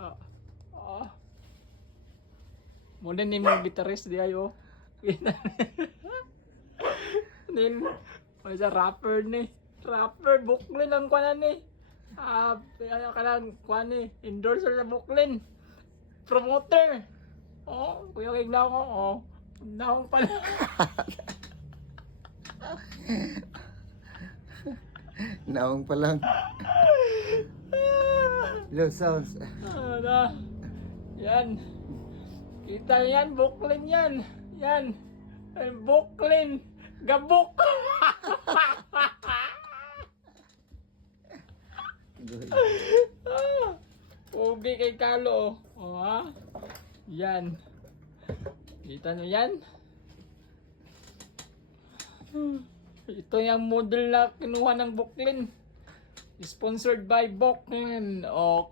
Ah, ah. Muna ni mo guitarist di ayo. Nin, may sa rapper ni. Rapper, Buklin ang kwanan ni. Ano ka lang, kwan ni. Endorser sa Buklin. Promoter. Oh, kuya kignaw ko. Oh, naong pala. Naong pa lang. Low sounds. Ano? Yan. Kita yan, Buklin yan. Yan. Buklin. Gabuk. Good. Ubi kay Kalo. Oh, ha? Yan. Kita nyo yan? Ito yung model na kinuha ng Buklin. Sponsored by Buklin. Oh,